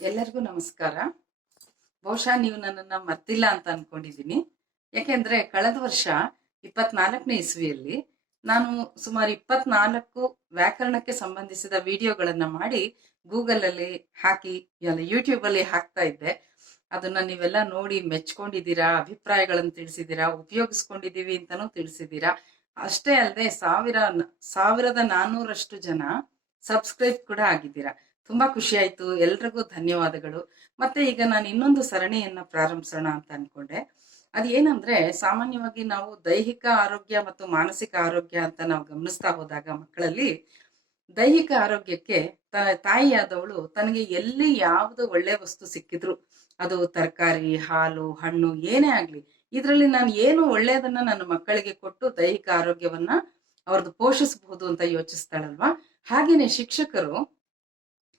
ಎಲ್ಲರಿಗೂ ನಮಸ್ಕಾರ. ಬಹುಶಃ ನೀವು ನನ್ನನ್ನ ಮರ್ತಿಲ್ಲ ಅಂತ ಅನ್ಕೊಂಡಿದ್ದೀನಿ. ಯಾಕೆಂದ್ರೆ ಕಳೆದ ವರ್ಷ 24ನೇ ಇಸ್ವಿಯಲ್ಲಿ ನಾನು ಸುಮಾರು 24 ವ್ಯಾಕರಣಕ್ಕೆ ಸಂಬಂಧಿಸಿದ ವಿಡಿಯೋಗಳನ್ನ ಮಾಡಿ ಗೂಗಲ್ ಅಲ್ಲಿ ಹಾಕಿ ಯೂಟ್ಯೂಬ್ ಅಲ್ಲಿ ಹಾಕ್ತಾ ಇದ್ದೆ. ಅದನ್ನ ನೀವೆಲ್ಲ ನೋಡಿ ಮೆಚ್ಕೊಂಡಿದ್ದೀರಾ, ಅಭಿಪ್ರಾಯಗಳನ್ನು ತಿಳಿಸಿದ್ದೀರಾ, ಉಪಯೋಗಿಸ್ಕೊಂಡಿದ್ದೀವಿ ಅಂತಾನೂ ತಿಳಿಸಿದ್ದೀರಾ. ಅಷ್ಟೇ ಅಲ್ಲದೆ 1400 ಜನ ಸಬ್ಸ್ಕ್ರೈಬ್ ಕೂಡ ಆಗಿದ್ದೀರಾ. ತುಂಬಾ ಖುಷಿ ಆಯ್ತು. ಎಲ್ರಿಗೂ ಧನ್ಯವಾದಗಳು. ಮತ್ತೆ ಈಗ ನಾನು ಇನ್ನೊಂದು ಸರಣಿಯನ್ನ ಪ್ರಾರಂಭಿಸೋಣ ಅಂತ ಅನ್ಕೊಂಡೆ. ಅದೇನಂದ್ರೆ, ಸಾಮಾನ್ಯವಾಗಿ ನಾವು ದೈಹಿಕ ಆರೋಗ್ಯ ಮತ್ತು ಮಾನಸಿಕ ಆರೋಗ್ಯ ಅಂತ ನಾವು ಗಮನಿಸ್ತಾ ಹೋದಾಗ ಮಕ್ಕಳಲ್ಲಿ ದೈಹಿಕ ಆರೋಗ್ಯಕ್ಕೆ ತಾಯಿಯಾದವಳು ತನಗೆ ಎಲ್ಲಿ ಯಾವುದು ಒಳ್ಳೆ ವಸ್ತು ಸಿಕ್ಕಿದ್ರು, ಅದು ತರಕಾರಿ, ಹಾಲು, ಹಣ್ಣು ಏನೇ ಆಗ್ಲಿ, ಇದರಲ್ಲಿ ನಾನು ಏನು ಒಳ್ಳೆಯದನ್ನ ನನ್ನ ಮಕ್ಕಳಿಗೆ ಕೊಟ್ಟು ದೈಹಿಕ ಆರೋಗ್ಯವನ್ನ ಅವ್ರದ್ದು ಪೋಷಿಸಬಹುದು ಅಂತ ಯೋಚಿಸ್ತಾಳಲ್ವಾ. ಹಾಗೇನೆ ಶಿಕ್ಷಕರು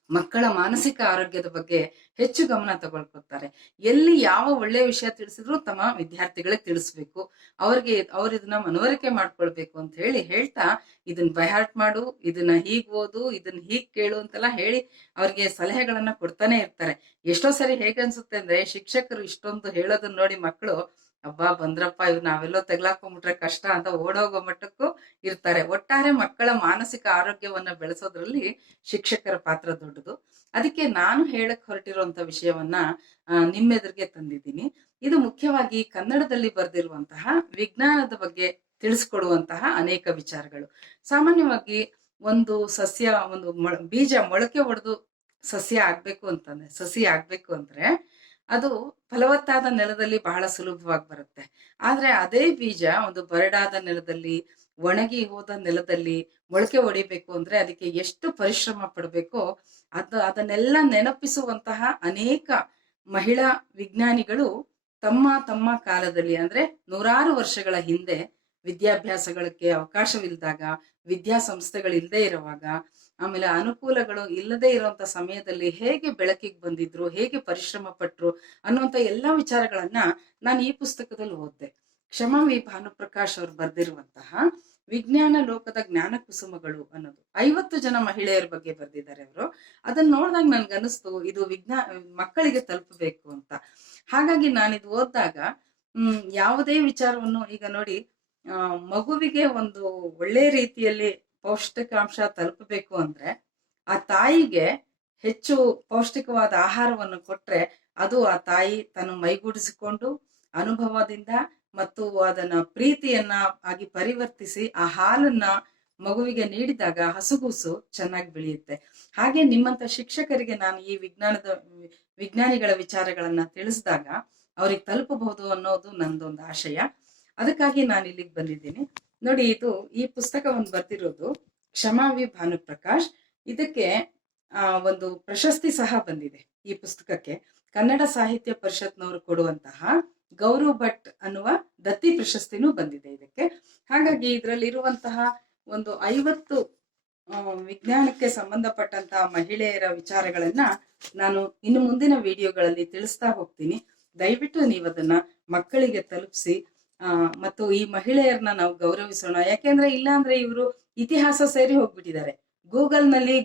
ಮಕ್ಕಳ ಮಾನಸಿಕ ಆರೋಗ್ಯದ ಬಗ್ಗೆ ಹೆಚ್ಚು ಗಮನ ತಗೊಳ್ಕೊತಾರೆ. ಎಲ್ಲಿ ಯಾವ ಒಳ್ಳೆಯ ವಿಷಯ ತಿಳಿಸಿದ್ರು ತಮ್ಮ ವಿದ್ಯಾರ್ಥಿಗಳಿಗೆ ತಿಳಿಸ್ಬೇಕು, ಅವ್ರ ಇದನ್ನ ಮನವರಿಕೆ ಮಾಡ್ಕೊಳ್ಬೇಕು ಅಂತ ಹೇಳ್ತಾ ಇದನ್ನ ಬೈಹಾರ್ಟ್ ಮಾಡು, ಇದನ್ನ ಹೀಗ್ ಓದು, ಇದನ್ನ ಹೀಗ್ ಕೇಳು ಅಂತೆಲ್ಲ ಹೇಳಿ ಅವ್ರಿಗೆ ಸಲಹೆಗಳನ್ನ ಕೊಡ್ತಾನೆ ಇರ್ತಾರೆ. ಎಷ್ಟೋ ಸರಿ ಹೇಗನ್ಸುತ್ತೆ ಅಂದ್ರೆ, ಶಿಕ್ಷಕರು ಇಷ್ಟೊಂದು ಹೇಳೋದನ್ನ ನೋಡಿ ಮಕ್ಕಳು ಅಬ್ಬಾ ಬಂದ್ರಪ್ಪ, ಇವ್ ನಾವೆಲ್ಲೋ ತೆಗ್ಲಾಕೊಂಡ್ಬಿಟ್ರೆ ಕಷ್ಟ ಅಂತ ಓಡೋಗೋ ಮಟ್ಟಕ್ಕೂ ಇರ್ತಾರೆ. ಒಟ್ಟಾರೆ ಮಕ್ಕಳ ಮಾನಸಿಕ ಆರೋಗ್ಯವನ್ನ ಬೆಳೆಸೋದ್ರಲ್ಲಿ ಶಿಕ್ಷಕರ ಪಾತ್ರ ದೊಡ್ಡದು. ಅದಕ್ಕೆ ನಾನು ಹೇಳಕ್ ಹೊರಟಿರುವಂತ ವಿಷಯವನ್ನ ನಿಮ್ಮೆದುರಿಗೆ ತಂದಿದ್ದೀನಿ. ಇದು ಮುಖ್ಯವಾಗಿ ಕನ್ನಡದಲ್ಲಿ ಬರೆದಿರುವಂತಹ ವಿಜ್ಞಾನದ ಬಗ್ಗೆ ತಿಳಿಸ್ಕೊಡುವಂತಹ ಅನೇಕ ವಿಚಾರಗಳು. ಸಾಮಾನ್ಯವಾಗಿ ಒಂದು ಸಸ್ಯ, ಒಂದು ಬೀಜ ಮೊಳಕೆ ಹೊಡೆದು ಸಸಿ ಆಗ್ಬೇಕು ಅಂದ್ರೆ ಅದು ಫಲವತ್ತಾದ ನೆಲದಲ್ಲಿ ಬಹಳ ಸುಲಭವಾಗಿ ಬರುತ್ತೆ. ಆದ್ರೆ ಅದೇ ಬೀಜ ಒಂದು ಬರಡಾದ ನೆಲದಲ್ಲಿ, ಒಣಗಿ ಹೋದ ನೆಲದಲ್ಲಿ ಮೊಳಕೆ ಹೊಡಿಬೇಕು ಅಂದ್ರೆ ಅದಕ್ಕೆ ಎಷ್ಟು ಪರಿಶ್ರಮ ಪಡಬೇಕೋ ಅದನ್ನೆಲ್ಲ ನೆನಪಿಸುವಂತಹ ಅನೇಕ ಮಹಿಳಾ ವಿಜ್ಞಾನಿಗಳು ತಮ್ಮ ತಮ್ಮ ಕಾಲದಲ್ಲಿ, ಅಂದ್ರೆ ನೂರಾರು ವರ್ಷಗಳ ಹಿಂದೆ, ವಿದ್ಯಾಭ್ಯಾಸಗಳಿಗೆ ಅವಕಾಶವಿಲ್ಲದಾಗ, ವಿದ್ಯಾಸಂಸ್ಥೆಗಳಿಲ್ಲದೆ ಇರುವಾಗ, ಆಮೇಲೆ ಅನುಕೂಲಗಳು ಇಲ್ಲದೆ ಇರುವಂತ ಸಮಯದಲ್ಲಿ ಹೇಗೆ ಬೆಳಕಿಗೆ ಬಂದಿದ್ರು, ಹೇಗೆ ಪರಿಶ್ರಮ ಪಟ್ರು ಅನ್ನುವಂತ ಎಲ್ಲಾ ವಿಚಾರಗಳನ್ನ ನಾನು ಈ ಪುಸ್ತಕದಲ್ಲಿ ಓದ್ದೆ. ಕ್ಷಮಾ ವಿ ಭಾನುಪ್ರಕಾಶ್ ಅವರು ಬರೆದಿರುವಂತಹ ವಿಜ್ಞಾನ ಲೋಕದ ಜ್ಞಾನ ಕುಸುಮಗಳು ಅನ್ನೋದು 50 ಜನ ಮಹಿಳೆಯರ ಬಗ್ಗೆ ಬರೆದಿದ್ದಾರೆ ಅವರು. ಅದನ್ನ ನೋಡಿದಾಗ ನನ್ಗನ್ನಿಸ್ತು ಇದು ಮಕ್ಕಳಿಗೆ ತಲುಪಬೇಕು ಅಂತ. ಹಾಗಾಗಿ ನಾನಿದು ಓದಿದಾಗ ಯಾವುದೇ ವಿಚಾರವನ್ನು, ಈಗ ನೋಡಿ, ಮಗುವಿಗೆ ಒಂದು ಒಳ್ಳೆ ರೀತಿಯಲ್ಲಿ ಪೌಷ್ಟಿಕಾಂಶ ತಲುಪಬೇಕು ಅಂದ್ರೆ ಆ ತಾಯಿಗೆ ಹೆಚ್ಚು ಪೌಷ್ಟಿಕವಾದ ಆಹಾರವನ್ನು ಕೊಟ್ರೆ ಅದು ಆ ತಾಯಿ ತನ್ನ ಮೈಗೂಡಿಸಿಕೊಂಡು ಅನುಭವದಿಂದ ಮತ್ತು ಅದನ್ನ ಪ್ರೀತಿಯನ್ನ ಆಗಿ ಪರಿವರ್ತಿಸಿ ಆ ಹಾಲನ್ನ ಮಗುವಿಗೆ ನೀಡಿದಾಗ ಹಸುಗೂಸು ಚೆನ್ನಾಗಿ ಬೆಳೆಯುತ್ತೆ. ಹಾಗೆ ನಿಮ್ಮಂತ ಶಿಕ್ಷಕರಿಗೆ ನಾನು ಈ ವಿಜ್ಞಾನಿಗಳ ವಿಚಾರಗಳನ್ನ ತಿಳಿಸಿದಾಗ ಅವ್ರಿಗೆ ತಲುಪಬಹುದು ಅನ್ನೋದು ನಂದೊಂದು ಆಶಯ. ಅದಕ್ಕಾಗಿ ನಾನು ಇಲ್ಲಿಗೆ ಬಂದಿದ್ದೀನಿ. ನೋಡಿ, ಈ ಪುಸ್ತಕವನ್ನು ಬರ್ತಿರೋದು ಕ್ಷಮಾ ವಿ ಭಾನುಪ್ರಕಾಶ್. ಇದಕ್ಕೆ ಒಂದು ಪ್ರಶಸ್ತಿ ಸಹ ಬಂದಿದೆ. ಈ ಪುಸ್ತಕಕ್ಕೆ ಕನ್ನಡ ಸಾಹಿತ್ಯ ಪರಿಷತ್ನವರು ಕೊಡುವಂತಹ ಗೌರವ್ ಭಟ್ ಅನ್ನುವ ದತ್ತಿ ಪ್ರಶಸ್ತಿನೂ ಬಂದಿದೆ ಇದಕ್ಕೆ. ಹಾಗಾಗಿ ಇದರಲ್ಲಿರುವಂತಹ ಒಂದು 50 ವಿಜ್ಞಾನಕ್ಕೆ ಸಂಬಂಧಪಟ್ಟಂತಹ ಮಹಿಳೆಯರ ವಿಚಾರಗಳನ್ನ ನಾನು ಇನ್ನು ಮುಂದಿನ ವಿಡಿಯೋಗಳಲ್ಲಿ ತಿಳಿಸ್ತಾ ಹೋಗ್ತೀನಿ. ದಯವಿಟ್ಟು ನೀವು ಅದನ್ನ ಮಕ್ಕಳಿಗೆ ತಲುಪಿಸಿ ಮತ್ತು ಈ ಮಹಿಳೆಯರನ್ನ ನಾವು ಗೌರವಿಸೋಣ. ಯಾಕೆಂದ್ರೆ ಇಲ್ಲಾಂದ್ರೆ ಇವರು ಇತಿಹಾಸ ಸೇರಿ ಹೋಗ್ಬಿಟ್ಟಿದ್ದಾರೆ, ಗೂಗಲ್ ನಲ್ಲಿ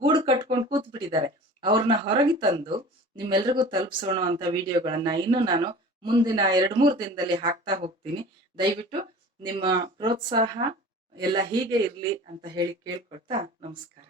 ಗೂಡು ಕಟ್ಕೊಂಡು ಕೂತ್ ಬಿಟ್ಟಿದ್ದಾರೆ. ಅವ್ರನ್ನ ಹೊರಗೆ ತಂದು ನಿಮ್ಮೆಲ್ರಿಗೂ ತಲುಪಿಸೋಣ ಅಂತ ವಿಡಿಯೋಗಳನ್ನ ಇನ್ನು ನಾನು ಮುಂದಿನ 2-3 ದಿನದಲ್ಲಿ ಹಾಕ್ತಾ ಹೋಗ್ತೀನಿ. ದಯವಿಟ್ಟು ನಿಮ್ಮ ಪ್ರೋತ್ಸಾಹ ಎಲ್ಲ ಹೀಗೆ ಇರ್ಲಿ ಅಂತ ಹೇಳಿ ಕೇಳ್ಕೊಳ್ತಾ ನಮಸ್ಕಾರ.